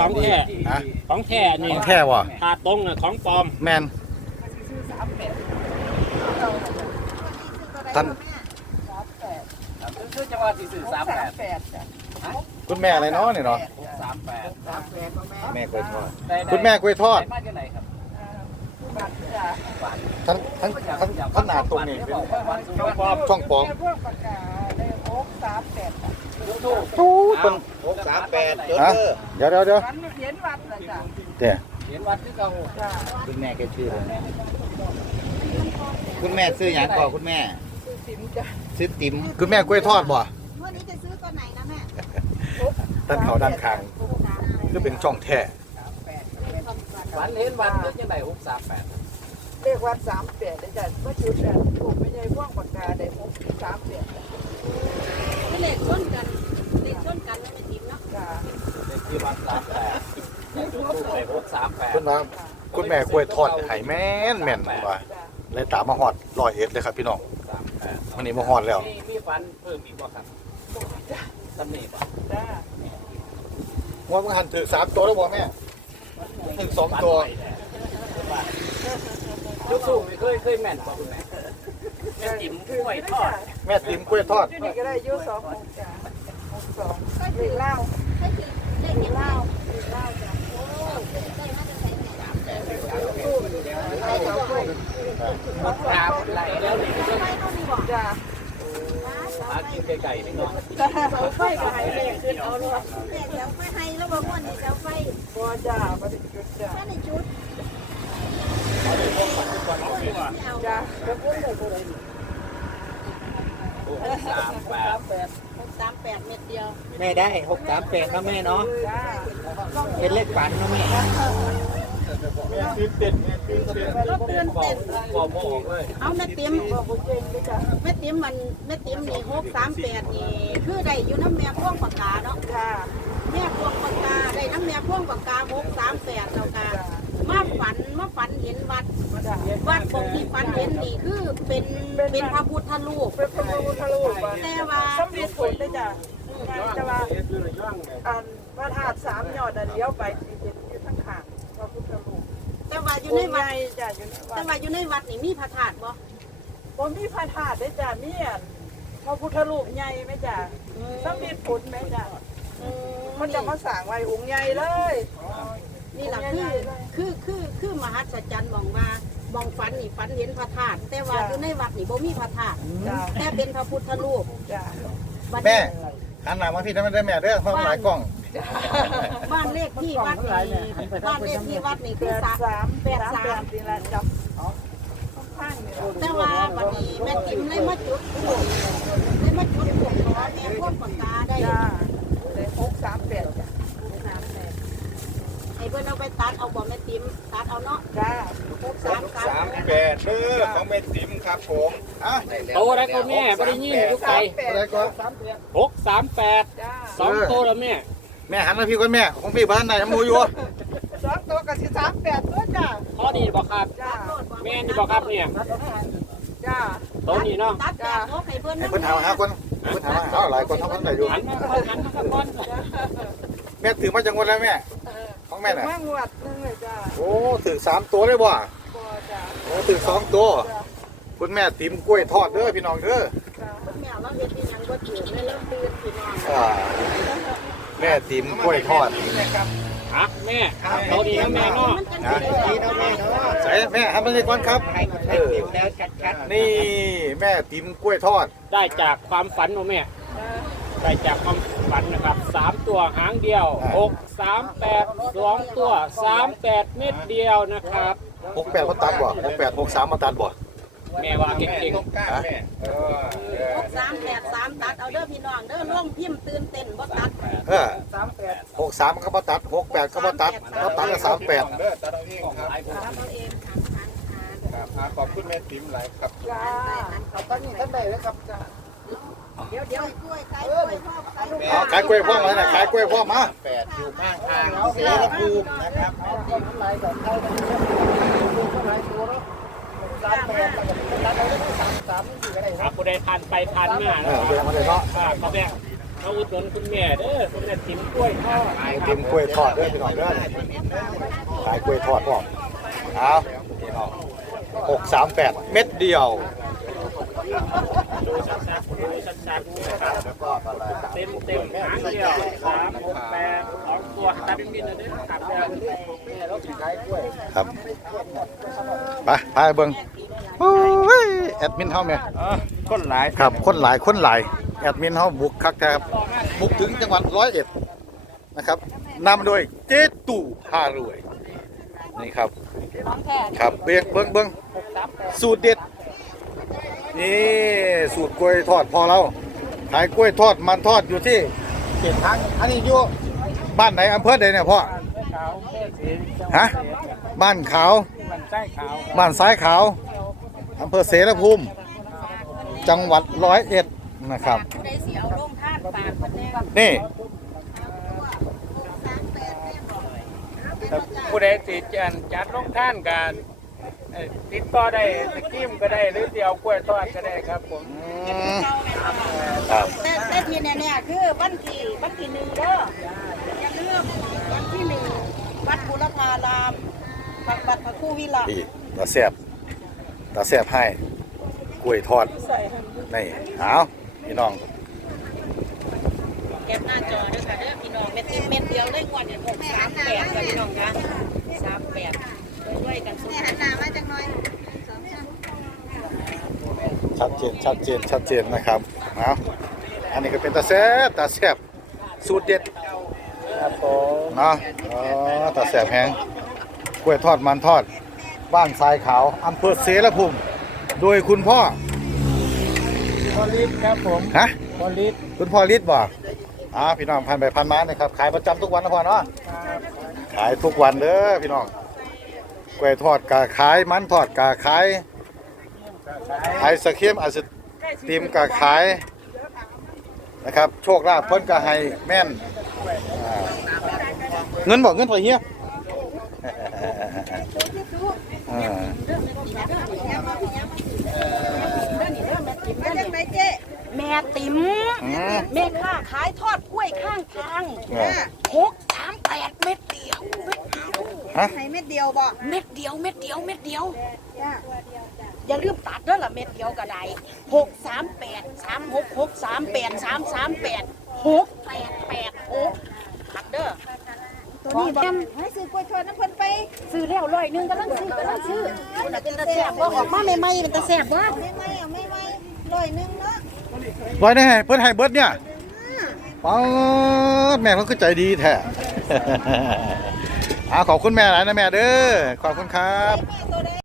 ของแท้ฮะของแท้ขนี่องแท้วะถ้าตรงน่ะของปลอมแมนท่านคือจังหวัดที่สื่อสามแปดคุณแม่อะไรเนาะนี่เนาะสามแปดแม่กล้วยทอด คุณแม่กล้วยทอดมาจากไหนครับท่านท่านท่านท่านหนาตรงนี้เป็นของปลอมช่องปลอม พวกปากกาเลยโอ๊กสามแปดตู้เป็นหกสามแปดจดฮะเด้อเดี๋ยวเดี๋ยวเดี๋ยวมันเห็นวัดเลยจ้ะเดี๋ยวเห็นวัดที่เก่าจ้ะคุณแม่แกชื่ออะไรคุณแม่ซื้ออย่างก่อนคุณแม่คือสิมจ้ะซื้อติ๋มคุณแม่กล้วยทอดบ่วันนี้จะซื้อตัวไหนนะแม่ด้านเขาด้านข้างก็เป็นช่องแท้ฝันเห็นวัดเป็นยังไงหกสามแปดเรียกวัดสามแปดเลยจ้ะว่าจุดเนี่ยถูกไม่ใช่พวกปากกาได้โอ๊กสามแปดไม่เลขชนกันเลข ชนกันแล้วไม่ติมเนาะจ้ะเป็นที่วัดสามแปดถูกไปหกสามแปดคุณว่าคุณแม่กล้วยทอดไห้แม่นแม่นว่าจ้ะเลยตามมาฮอดร้อยเอ็ดเลยครับพี่น้องสามแปดวันนี้มาฮอดแล้วมีมีฝันเพิ่มอีกบ่ครับตำหนิบ่จ้ะว่ามึงหันถือสามตัวแล้วบ่แม่ถึงสองตัวลูกสู้ไม่เคยเคยแม่นบ่คุณแม่แม่ติ๋มกล้วยทอดแม่ติ๋มกล้วยทอดที่นี่ก็ได้อยุ่สองหกจ้ะหก สองเรียกเล่าให้ถือเลขเดียวเล่าเรียกเล่าจ้ะโอ้ได้มาจะใส่แม่ได้สองหกครับไหลแล้วนี่ไฟเขาดีบอกจ้ะหากินไก่ๆนี่เนาะเสาไฟก็ให้เลขขึ้นเอาเลยแม่เดี๋ยวไฟให้แล้วบอกว่านี่เดี๋ยวไฟบัวจ้ะมาถึงจุดจ้ะแค่ในชุดไม่เอาจ้ะก็พุ่งเลยตัวไหน สามแปดหกสามแปดเม็ดเดียวแม่ได้หกสามแปดนะแม่เนาะจ้ะเป็นเลขฝันนะแม่แม่ตื่นเต้นแม่ตื่นเต้นก็เตือนบอเต้กนบอกโมออกเลยเอาแม่ติ๋มบอกคุณเจงด้วยจ้ะแม่ติ๋มมันแม่ติ๋มนี่หกสามแปดนี่คือได้อยู่น้ำแม่พ่วงปากกาเนาะจ้ะแม่พ่วงปากกาได้น้ำแม่พ่วงปากกาหกสามแปดแล้วกามาฝันมาฝัน เห็นวัดจ้ะวัดของที่ฝันเห็นนี่คือเป็นเป็นพระพุทธรูปเป็นพระพุทธรูปแต่ว่าสมเด็จผลเลยจ้ะแต่ว่าอันพระธาตุสามยอดอันเลี้ยวไปที่เห็นอยู่ทั้งข้างพระพุทธรูปแต่ว่าอยู่องในค์ใหวัดญ่จ้ะอยู่ในวัแต่ดว่าอยู่ในวัดนี่มีพระธาตุบ่ผมมีพระธาตุด้วยจ้ะมีอันพระพุทธรูปใหญ่ไหมจ้ะสมเด็จผลไหมจ้ะอืมมันจะมาสั่งไว้องค์ใหญ่เลยนี่แหละคือคือคือคือ มหัศจรรย์มองว่าบองฝันนี่ฝันเห็นพระธาตุแต่ว่าอยู่ในวัดนี่บ่มีพระธาตุจ้ะแต่เป็นพระพุทธรูปจ้ะบัดแม่นี้หันหน้ามาพี่ได้ไหมได้แม่เด้อเพราะมันหลายกล้อง บ้านเลขที่วัดนี่บ้านเลขที่วัดนี่แปคือดสามสามแปดสามนี่ละจับข้างนี่ละแต่ว่าบัดนี้แม่ติ๋มเลยมาจุดถูกเลยมาจุดถูกขอแม่พวกปากกาได้จ้ะเลยหกสามแปดจ้ะให้เพื่อนเอาไปตัดเอาบ่แม่ ติ๋มตัดเอาเนาะจ้ะหกสามสามสามแปดเด้อของแม่ติ๋มครับผมอะโตได้ก็แม่ไม่ได้ยินอยู่ไกลอะไรก็หกสามแปดจ้ะสองโตแล้วแม่ แม่หันมาพี่ก่อนแม่ของพี่บ้านไหนมูอยู่สองตัวกับสิสามแปดตัวจ้ะข้อดีบอกครับจ้ะแม่นี่บอกครับเนี่ยจ้ะโตนี่เนาะตัดแบบงบให้เพื่อนให้เพิ่นถามหาคนเพิ่นถามหาหลายคนเท่ากันได้อยู่หันมาก่อนหันมาก่อนแม่ถือมาจังหวัดแล้วแม่ของแม่น่ะมางวด ถือสามตัวเลยบ่บ่จ้ะโอ้ถือสองตัว จ้ะคุณแม่ติ๋มกล้วยทอดเด้อพี่น้องเด้อจ้ะแมวเราเห็นเป็นยังก็จืดไม่เริ่มตื่นพี่น้องอ่าแม่ติ๋มกล้วยทอดอะแม่โตดีนะแม่เนาะมันจังสิได้ดีนะแม่เนาะใส่แม่ทำอะไรก่อนครับให้มันชัดเจนแล้วชัดๆนี่แม่ติ๋มกล้วยทอด ได้จากความฝันของแม่ ได้จากความ ฝันนะครับสามตัวหางเดียวหกสามแปดสองตัวสามแปดเม็ดเดียวนะครับ หกแปดเขาตัดบ่หกแปดหกสามมาตัดบ่ แม่ว่าเก่งฮะหกสามแปดสามตัดเอาเด้อพี่น้องเด้อล่วงพิมพ์ตื่นเต้นบ่ตัดเออหกสามเขามาตัดหกแปดเขามาตัดเขาตัดละสามแปดเด้อตัดเอาเองครับตัดเอาเองขังขังขังครับอ่าขอบคุณแม่ติ๋มหลายครับ จ้ะเอาตอนนี้ท่านใดไว้ครับจ้ะ เดี๋ยวเดี๋ยวกล้วยไก่กล้วยพ่อไก่เอาขายกล้วยพ่อมาน่ะขายกล้วยพ่อมาแปดอยู่ข้างทางเสรภูมินะครับๆครับผู้ใดผ่านไปผ่านมาเอนะอคเดี๋ยวรับมาเลยเนาะอ่าก็แม่เขาอุดหนุนคุณแม่เด้อคุณแม่ติ๋มกล้วยทอดไอติมกล้วยทอดเด้อพี่น้องเด้อขายกล้วยทอดพ่อมเอาพี่น้องหกสามแปดเม็ดเดียว ดูชัดๆดูชัดๆนะครับเต็มเต็มๆหางเดียวสามหกแปดสองตัวตัดเป็นบินเลยเด้อตัดแล้วครับไปไปเบิ่งโอ้ยแอดมินเฮาแม่คนหลายครับคนหลายคนหลาย แอดมินเฮาบุกคักแท้ครับบุกถึงจังหวัดร้อยเอ็ดนะครับนำโดยเจตู่พารวยนี่ครับ ครับเบิ่งเบิ่งเบิ่งสูตรเด็ด นี่สูตรกล้วยทอดพอเราขายกล้วยทอดมันทอดอยู่ที่เขตทางอันนี้อยู่บ้านไหนอำเภอใดเนี่ยพ่อขาวเท่สีฮะบ้านขาวมันใต้ขาวบ้านซ้ายขาวอำเภอเสรภูมิ จังหวัดร้อยเอ็ดนะครับผู้ใดสิเอาลงทานฝากเพิ่นแน่นี่ผู้ใดติดจันจัดลงท่านกัน เอ่อติดต่อได้ตะกิ้มก็ได้หรือเดียวกล้วยทอดก็ได้ครับผมอืมครับแต่แต่ที่แน่ๆคือวันที่วันที่หนึ่งเด้ออย่าลืมวันที่หนึ่งวัดบุรพารามวัดวัดพระครูวิระพี่ตาแซบตาแซบให้กล้วยทอดใส่ให้นี่เอาพี่น้อง แคปหน้าจอด้วยค่ะเด้อพี่น้องเม็ดเม็ดเดียวเลยงวดเนี่ยหกสามแปดค่ะพี่น้องคะสามแปดด้วยกันสุดชัด เจนชัดเจนชัดเจนนะครับเอาอันนี้ก็เป็นตาแซบตาแซบสูตรเด็ดครับผมเนาะอ๋อตาแซบแห้งกล้วยทอดมันทอด บ้านทรายขาวอำเภอเสรภูมิโดยคุณพ่อพอลิสครับผมฮะพอลิสคุณพ่อฤทธิ์บอกอ่าพี่น้องพันไปพันมานะครับ ขายประจำทุกวันนะพ่อเนาะขายทุกวันเด้อพี่น้องกล้วยทอดกาขายมันทอดกาขาย ไอศครีมไอศตีมกาขายนะครับ โชคลาภเพิ่นก็ให้แม่นอ่าเงินบอกเงินพอเฮียอ่าแม่ติ๋มอืมแม่ค้าขายทอดกล้วยข้างทางอ่าหก ฮะ ให้เม็ดเดียวบ่เม็ดเดียวเม็ดเดียวเม็ดเดียว จ้าอย่าลืมตัดเด้อล่ะเม็ดเดียวก็ได้หกสามแปดสามหกหกสามแปดสามสามแปดหกแปดแปดหกตัดเด้อตัวนี้บ่ให้ซื้อกล้วยทอดน้ำเพิ่นไปซื้อแล้วร้อยหนึงกำลังซื้อกำลังซื้อคุณน่ะเป็นตาแซ่บว่าออกมาใหม่ๆเป็นตาแซ่บว่าไม่ไม่เอาไม่ไม่ร้อยหนึงเนาะไว้ได้ให้เพิ่นให้เบิดเนี่ยป๊าดแม่เขาก็ใจดีแท้ อ่าขอบคุณแม่หลายนะแม่เด้อขอบคุณครับ